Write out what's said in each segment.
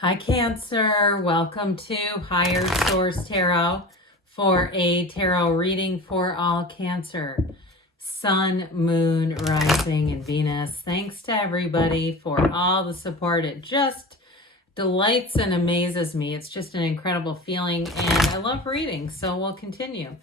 Hi, Cancer. Welcome to Higher Source Tarot for a tarot reading for all Cancer. Sun, Moon, Rising, and Venus. Thanks to everybody for all the support. It just delights and amazes me. It's just an incredible feeling, and I love reading, so we'll continue.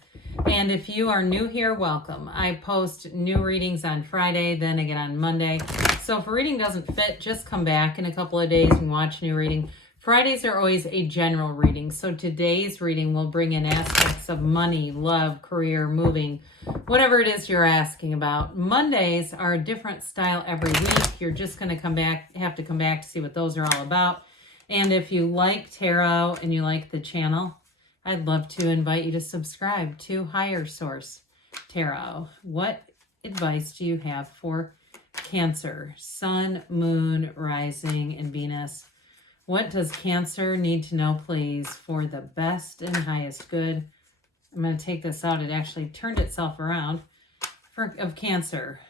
And if you are new here, welcome. I post new readings on Friday, then again on Monday. So if a reading doesn't fit, just come back in a couple of days and watch a new reading. Fridays are always a general reading. So today's reading will bring in aspects of money, love, career, moving, whatever it is you're asking about. Mondays are a different style every week. You're just going to have to come back to see what those are all about. And if you like tarot and you like the channel, I'd love to invite you to subscribe to Higher Source Tarot. What advice do you have for Cancer? Sun, Moon, Rising, and Venus. What does Cancer need to know, please, for the best and highest good? I'm going to take this out. It actually turned itself around. Of Cancer.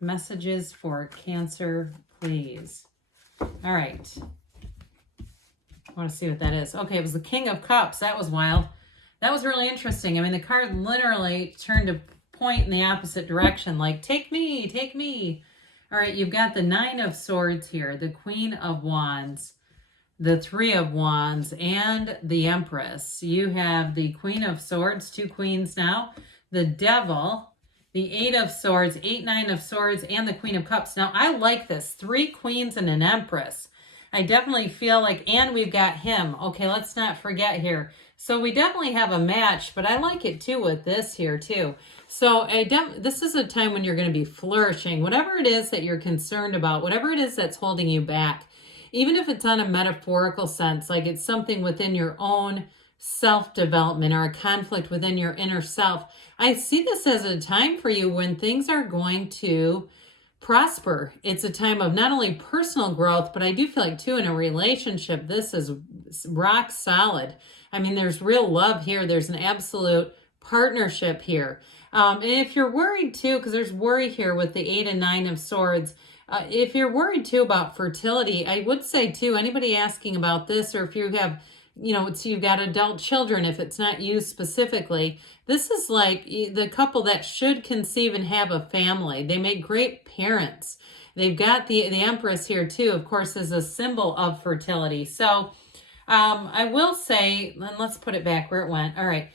Messages for Cancer, please. All right. I want to see what that is. Okay, it was the King of Cups. That was wild. That was really interesting. I mean, the card literally turned to point in the opposite direction, like, take me, take me. All right, you've got the Nine of Swords here, the Queen of Wands, the Three of Wands, and the Empress. You have the Queen of Swords, two queens now, the Devil, the Eight of Swords, Nine of Swords, and the Queen of Cups. Now, I like this. Three queens and an Empress. I definitely feel like, and we've got him. Okay, let's not forget here. So we definitely have a match, but I like it too with this here too. So this is a time when you're going to be flourishing. Whatever it is that you're concerned about, whatever it is that's holding you back, even if it's on a metaphorical sense, like it's something within your own self-development or a conflict within your inner self, I see this as a time for you when things are going to prosper. It's a time of not only personal growth, but I do feel like too in a relationship, this is rock solid. I mean, there's real love here. There's an absolute partnership here. And if you're worried too, because there's worry here with the Eight and Nine of Swords, if you're worried too about fertility, I would say too, anybody asking about this, or if you have, so you've got adult children, if it's not you specifically, this is like the couple that should conceive and have a family. They make great parents. They've got the Empress here too, of course, is a symbol of fertility. So I will say, and let's put it back where it went. All right.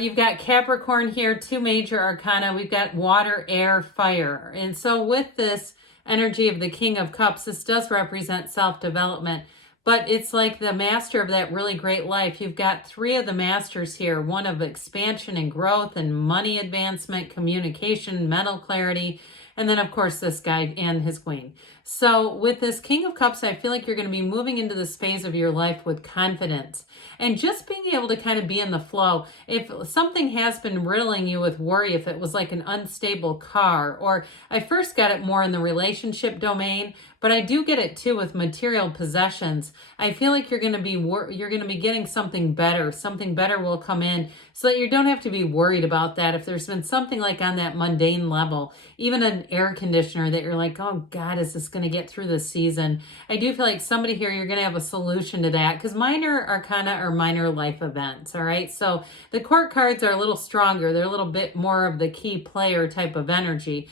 You've got Capricorn here, two major arcana. We've got water, air, fire. And so with this energy of the King of Cups, this does represent self-development. But it's like the master of that really great life. You've got three of the masters here, one of expansion and growth and money advancement, communication, mental clarity, and then, of course, this guy and his queen. So with this King of Cups, I feel like you're going to be moving into this phase of your life with confidence and just being able to kind of be in the flow. If something has been riddling you with worry, if it was like an unstable car, or I first got it more in the relationship domain, but I do get it too with material possessions. I feel like you're going to be getting something better. Something better will come in so that you don't have to be worried about that. If there's been something like on that mundane level, even an air conditioner that you're like, oh God, is this going to get through the season? I do feel like somebody here, you're going to have a solution to that, because minor arcana are minor life events. All right. So the court cards are a little stronger. They're a little bit more of the key player type of energy.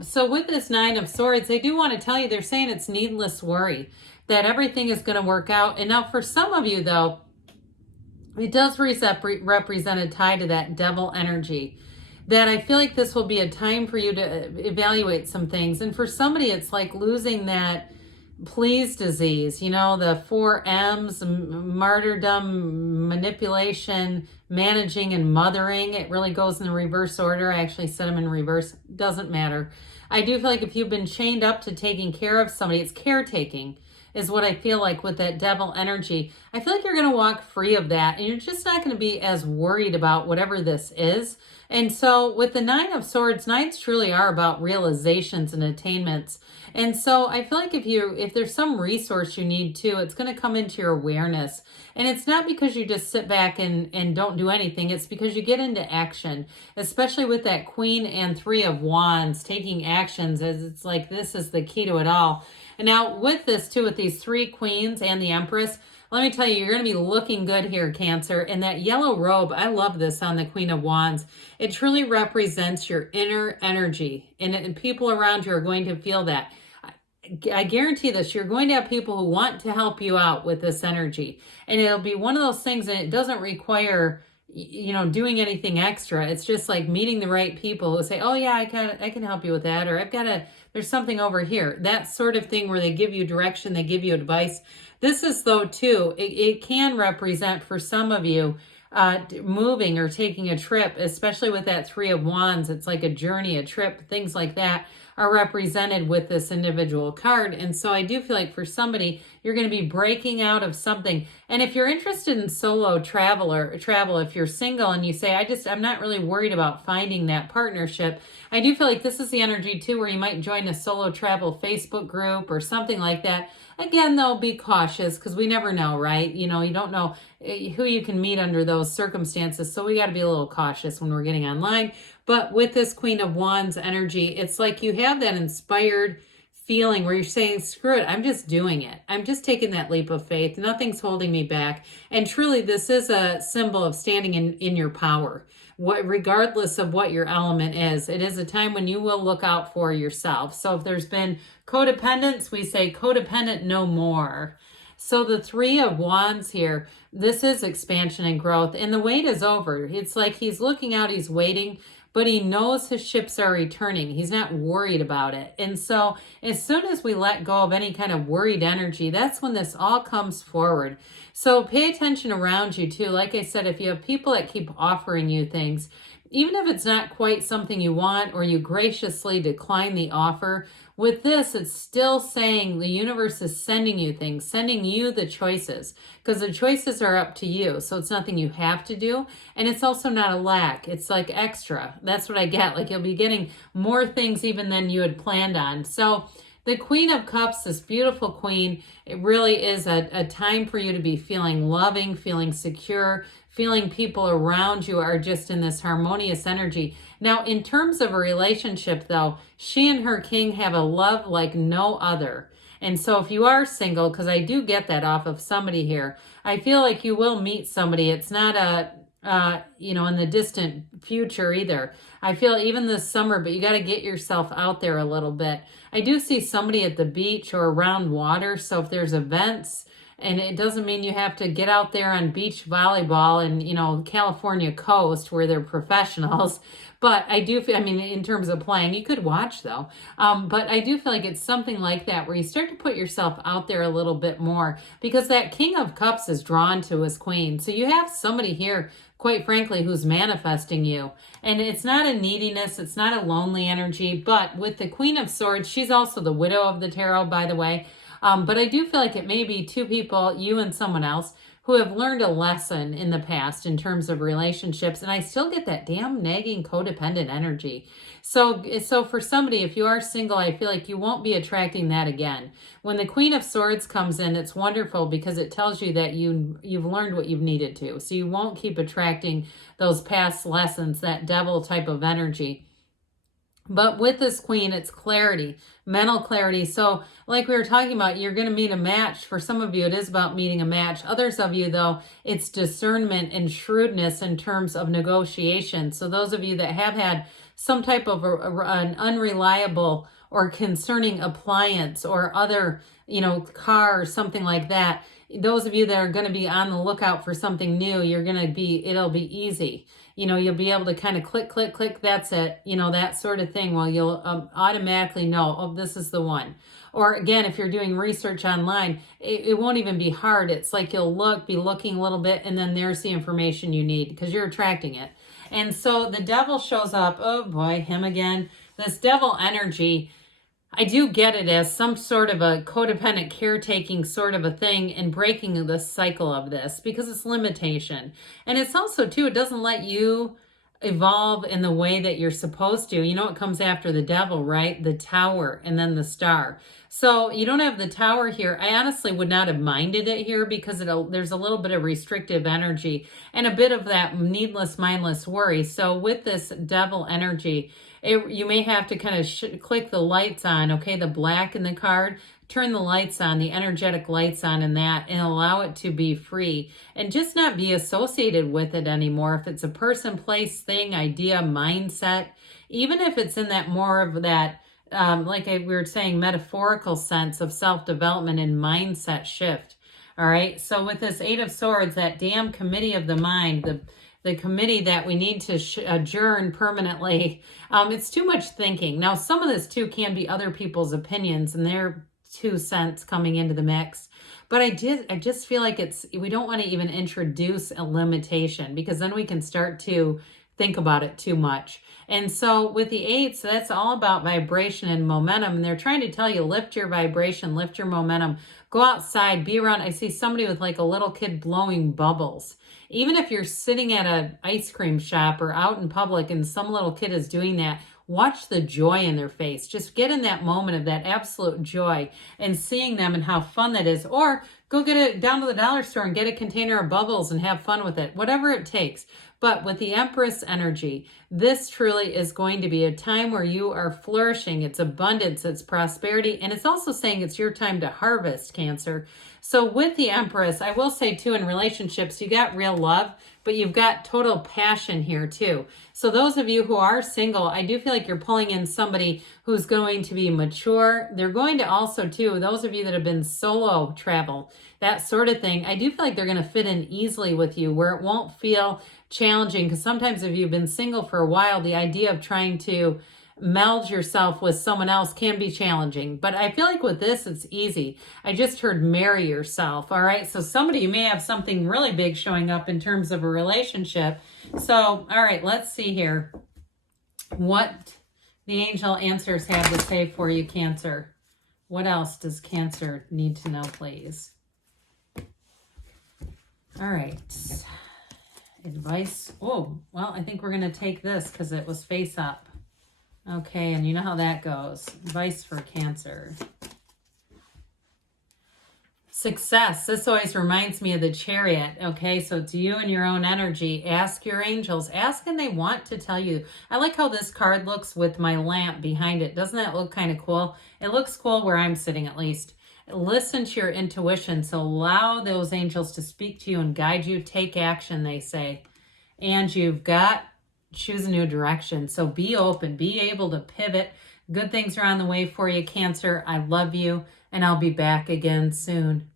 So with this Nine of Swords, I do want to tell you, they're saying it's needless worry, that everything is going to work out. And now for some of you though, it does represent a tie to that devil energy, that I feel like this will be a time for you to evaluate some things. And for somebody, it's like losing that please disease, the 4 M's, martyrdom, manipulation, managing, and mothering. It really goes in the reverse order. I actually said them in reverse. Doesn't matter. I do feel like if you've been chained up to taking care of somebody, it's caretaking is what I feel like with that devil energy. I feel like you're going to walk free of that, and you're just not going to be as worried about whatever this is. And so with the Nine of Swords, nines truly are about realizations and attainments. And so I feel like if there's some resource you need to, it's going to come into your awareness. And it's not because you just sit back and don't do anything. It's because you get into action, especially with that Queen and Three of Wands, taking actions, as it's like this is the key to it all. And now with this too, with these 3 queens and the Empress, let me tell you, you're going to be looking good here, Cancer. And that yellow robe, I love this on the Queen of Wands. It truly represents your inner energy, and people around you are going to feel that. I guarantee this, you're going to have people who want to help you out with this energy. And it'll be one of those things that it doesn't require, doing anything extra. It's just like meeting the right people who say, oh yeah, I can help you with that. Or there's something over here. That sort of thing where they give you direction, they give you advice. This is though too, it can represent for some of you, moving or taking a trip, especially with that 3 of Wands. It's like a journey, a trip, things like that are represented with this individual card. And so I do feel like for somebody, you're going to be breaking out of something. And if you're interested in solo travel, if you're single and you say, I'm not really worried about finding that partnership, I do feel like this is the energy too, where you might join a solo travel Facebook group or something like that. Again, though, be cautious because we never know, right? You don't know who you can meet under those circumstances. So we got to be a little cautious when we're getting online. But with this Queen of Wands energy, it's like you have that inspired feeling where you're saying, screw it, I'm just doing it. I'm just taking that leap of faith. Nothing's holding me back. And truly, this is a symbol of standing in your power. Regardless of what your element is, it is a time when you will look out for yourself. So if there's been codependence, we say codependent no more. So the 3 of Wands here, this is expansion and growth, and the wait is over. It's like he's looking out, he's waiting, but he knows his ships are returning. He's not worried about it. And so as soon as we let go of any kind of worried energy, that's when this all comes forward. So pay attention around you too. Like I said, if you have people that keep offering you things, even if it's not quite something you want or you graciously decline the offer, with this, it's still saying the universe is sending you things, sending you the choices, because the choices are up to you. So it's nothing you have to do. And it's also not a lack. It's like extra. That's what I get. Like you'll be getting more things even than you had planned on. So the Queen of Cups, this beautiful queen, it really is a time for you to be feeling loving, feeling secure, feeling people around you are just in this harmonious energy. Now, in terms of a relationship, though, she and her king have a love like no other. And so if you are single, because I do get that off of somebody here, I feel like you will meet somebody. It's not in the distant future either. I feel even this summer, but you got to get yourself out there a little bit. I do see somebody at the beach or around water. So if there's events, and it doesn't mean you have to get out there on beach volleyball and, California coast where they're professionals. But I do feel, in terms of playing, you could watch though. But I do feel like it's something like that where you start to put yourself out there a little bit more because that King of Cups is drawn to his queen. So you have somebody here, quite frankly, who's manifesting you. And it's not a neediness. It's not a lonely energy. But with the Queen of Swords, she's also the widow of the tarot, by the way. But I do feel like it may be 2 people, you and someone else, who have learned a lesson in the past in terms of relationships. And I still get that damn nagging codependent energy. So for somebody, if you are single, I feel like you won't be attracting that again. When the Queen of Swords comes in, it's wonderful because it tells you that you've learned what you've needed to. So you won't keep attracting those past lessons, that devil type of energy. But with this queen, it's clarity, mental clarity. So like we were talking about, you're going to meet a match. For some of you, it is about meeting a match. Others of you, though, it's discernment and shrewdness in terms of negotiation. So those of you that have had some type of an unreliable or concerning appliance or other, car or something like that, those of you that are going to be on the lookout for something new, it'll be easy. You'll be able to kind of click, click, click, that's it, that sort of thing. Well, you'll automatically know, oh, this is the one. Or again, if you're doing research online, it won't even be hard. It's like you'll be looking a little bit, and then there's the information you need because you're attracting it. And so the devil shows up. Oh boy, him again. This devil energy, I do get it as some sort of a codependent caretaking sort of a thing and breaking the cycle of this because it's limitation. And it's also, too, it doesn't let you evolve in the way that you're supposed to. What comes after the devil, right? The Tower and then the Star. So you don't have the Tower here. I honestly would not have minded it here because there's a little bit of restrictive energy and a bit of that needless, mindless worry. So with this devil energy, you may have to kind of click the lights on, okay, the black in the card, turn the lights on, the energetic lights on in that, and allow it to be free and just not be associated with it anymore. If it's a person, place, thing, idea, mindset, even if it's in that more of that, we were saying, metaphorical sense of self-development and mindset shift. All right. So with this Eight of Swords, that damn committee of the mind, the committee that we need to adjourn permanently, it's too much thinking. Now, some of this too can be other people's opinions and their 2 cents coming into the mix. But I just feel like we don't want to even introduce a limitation, because then we can start to think about it too much. And so with the eights, that's all about vibration and momentum. And they're trying to tell you, lift your vibration, lift your momentum, go outside, be around. I see somebody with like a little kid blowing bubbles. Even if you're sitting at an ice cream shop or out in public and some little kid is doing that, watch the joy in their face. Just get in that moment of that absolute joy and seeing them and how fun that is. Or go get it down to the dollar store and get a container of bubbles and have fun with it, whatever it takes. But with the Empress energy, this truly is going to be a time where you are flourishing. It's abundance, it's prosperity, and it's also saying it's your time to harvest, Cancer. So with the Empress, I will say too, in relationships, you got real love, but you've got total passion here too. So those of you who are single, I do feel like you're pulling in somebody who's going to be mature. They're going to also too, those of you that have been solo travel, that sort of thing, I do feel like they're going to fit in easily with you, where it won't feel challenging. Because sometimes if you've been single for a while, the idea of trying to meld yourself with someone else can be challenging. But I feel like with this, it's easy. I just heard marry yourself. All right. So somebody, you may have something really big showing up in terms of a relationship. So, all right, let's see here what the angel answers have to say for you, Cancer. What else does Cancer need to know, please? All right. Advice. Oh, well, I think we're going to take this because it was face up. Okay, and you know how that goes. Advice for Cancer. Success. This always reminds me of the Chariot. Okay, so it's you and your own energy. Ask your angels. Ask and they want to tell you. I like how this card looks with my lamp behind it. Doesn't that look kind of cool? It looks cool where I'm sitting, at least. Listen to your intuition. So allow those angels to speak to you and guide you. Take action, they say. And you've got choose a new direction. So be open, be able to pivot. Good things are on the way for you, Cancer. I love you, and I'll be back again soon.